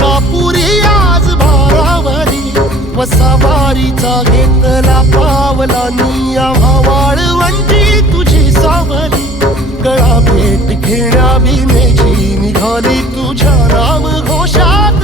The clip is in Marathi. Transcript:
मलकापुरी आज भारावरी, वसावारीचा घेतला पावला निया वाळवंटी तुझी सावली. गळा भेट घेण्या बिनेची निघाली तुझ्या नाम घोषात